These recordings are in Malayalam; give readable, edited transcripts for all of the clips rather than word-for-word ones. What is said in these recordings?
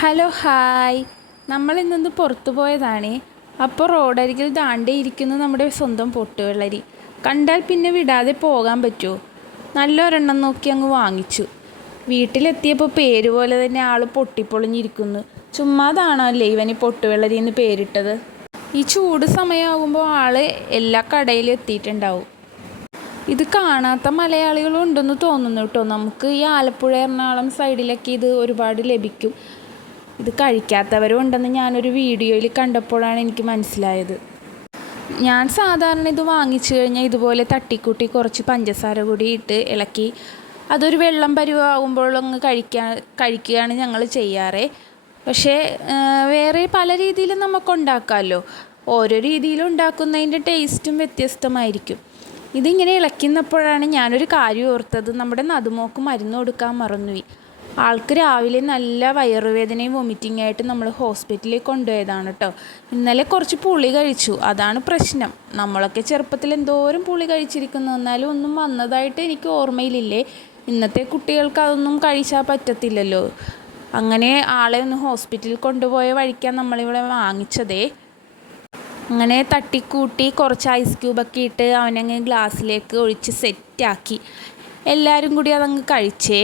Hello hi. നമ്മളിന്നൊന്ന് പുറത്തു പോയതാണ്. അപ്പോൾ റോഡരികിൽ ദാണ്ടേ ഇരിക്കുന്നു നമ്മുടെ സ്വന്തം പൊട്ടുവെള്ളരി. കണ്ടാൽ പിന്നെ വിടാതെ പോകാൻ പറ്റുമോ? നല്ലൊരെണ്ണം നോക്കി അങ്ങ് വാങ്ങിച്ചു. വീട്ടിലെത്തിയപ്പോൾ പേര് പോലെ തന്നെ ആൾ പൊട്ടിപ്പൊളിഞ്ഞിരിക്കുന്നു. ചുമ്മാതാണല്ലേ ഇവന് പൊട്ടുവെള്ളരി എന്ന് പേരിട്ടത്. ഈ ചൂട് സമയമാകുമ്പോൾ ആൾ എല്ലാ കടയിലും എത്തിയിട്ടുണ്ടാവും. ഇത് കാണാത്ത മലയാളികളും ഉണ്ടെന്ന് തോന്നുന്നു കേട്ടോ. നമുക്ക് ഈ ആലപ്പുഴ എറണാകുളം സൈഡിലൊക്കെ ഇത് ഒരുപാട് ലഭിക്കും. ഇത് കഴിക്കാത്തവരും ഉണ്ടെന്ന് ഞാനൊരു വീഡിയോയിൽ കണ്ടപ്പോഴാണ് എനിക്ക് മനസ്സിലായത്. ഞാൻ സാധാരണ ഇത് വാങ്ങിച്ചു കഴിഞ്ഞാൽ ഇതുപോലെ തട്ടിക്കൂട്ടി കുറച്ച് പഞ്ചസാര കൂടി ഇട്ട് ഇളക്കി അതൊരു വെള്ളം പരുവാകുമ്പോൾ അങ്ങ് കഴിക്കുകയാണ് ഞങ്ങൾ ചെയ്യാറ്. പക്ഷേ വേറെ പല രീതിയിലും നമുക്ക് ഉണ്ടാക്കാമല്ലോ. ഓരോ രീതിയിലും ഉണ്ടാക്കുന്നതിൻ്റെ ടേസ്റ്റും വ്യത്യസ്തമായിരിക്കും. ഇതിങ്ങനെ ഇളക്കുന്നപ്പോഴാണ് ഞാനൊരു കാര്യം ഓർത്തത്. നമ്മുടെ നടുമോക്ക് മരുന്ന് കൊടുക്കാൻ മറന്നുപോയി. ആൾക്ക് രാവിലെ നല്ല വയറുവേദനയും വൊമിറ്റിംഗ് ആയിട്ട് നമ്മൾ ഹോസ്പിറ്റലിൽ കൊണ്ടുപോയതാണ് കേട്ടോ. ഇന്നലെ കുറച്ച് പുളി കഴിച്ചു, അതാണ് പ്രശ്നം. നമ്മളൊക്കെ ചെറുപ്പത്തിൽ എന്തോരം പുളി കഴിച്ചിരിക്കുന്നു, എന്നാലും ഒന്നും വന്നതായിട്ട് എനിക്ക് ഓർമ്മയിലില്ലേ. ഇന്നത്തെ കുട്ടികൾക്ക് അതൊന്നും കഴിച്ചാൽ പറ്റത്തില്ലല്ലോ. അങ്ങനെ ആളെ ഒന്ന് ഹോസ്പിറ്റലിൽ കൊണ്ടുപോയ വഴിക്കാണ് നമ്മളിവിടെ വാങ്ങിച്ചതേ. അങ്ങനെ തട്ടിക്കൂട്ടി കുറച്ച് ഐസ് ക്യൂബൊക്കെ ഇട്ട് അവനങ്ങ് ഗ്ലാസ്സിലേക്ക് ഒഴിച്ച് സെറ്റാക്കി. എല്ലാവരും കൂടി അതങ്ങ് കഴിച്ചേ.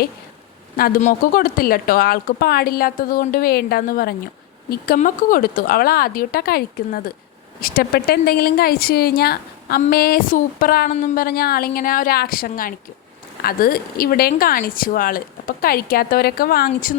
നടുമോക്ക് കൊടുത്തില്ല കേട്ടോ, ആൾക്ക് പാടില്ലാത്തത് കൊണ്ട് വേണ്ടെന്ന് പറഞ്ഞു. നിക്കമ്മക്ക് കൊടുത്തു, അവൾ ആദ്യമായിട്ടാണ് കഴിക്കുന്നത്. ഇഷ്ടപ്പെട്ട എന്തെങ്കിലും കഴിച്ചു കഴിഞ്ഞാൽ അമ്മേ സൂപ്പറാണെന്നും പറഞ്ഞ ആളിങ്ങനെ ഒരു ആക്ഷൻ കാണിക്കും. അത് ഇവിടെയും കാണിച്ചു ആൾ. അപ്പോൾ കഴിക്കാത്തവരൊക്കെ വാങ്ങിച്ചു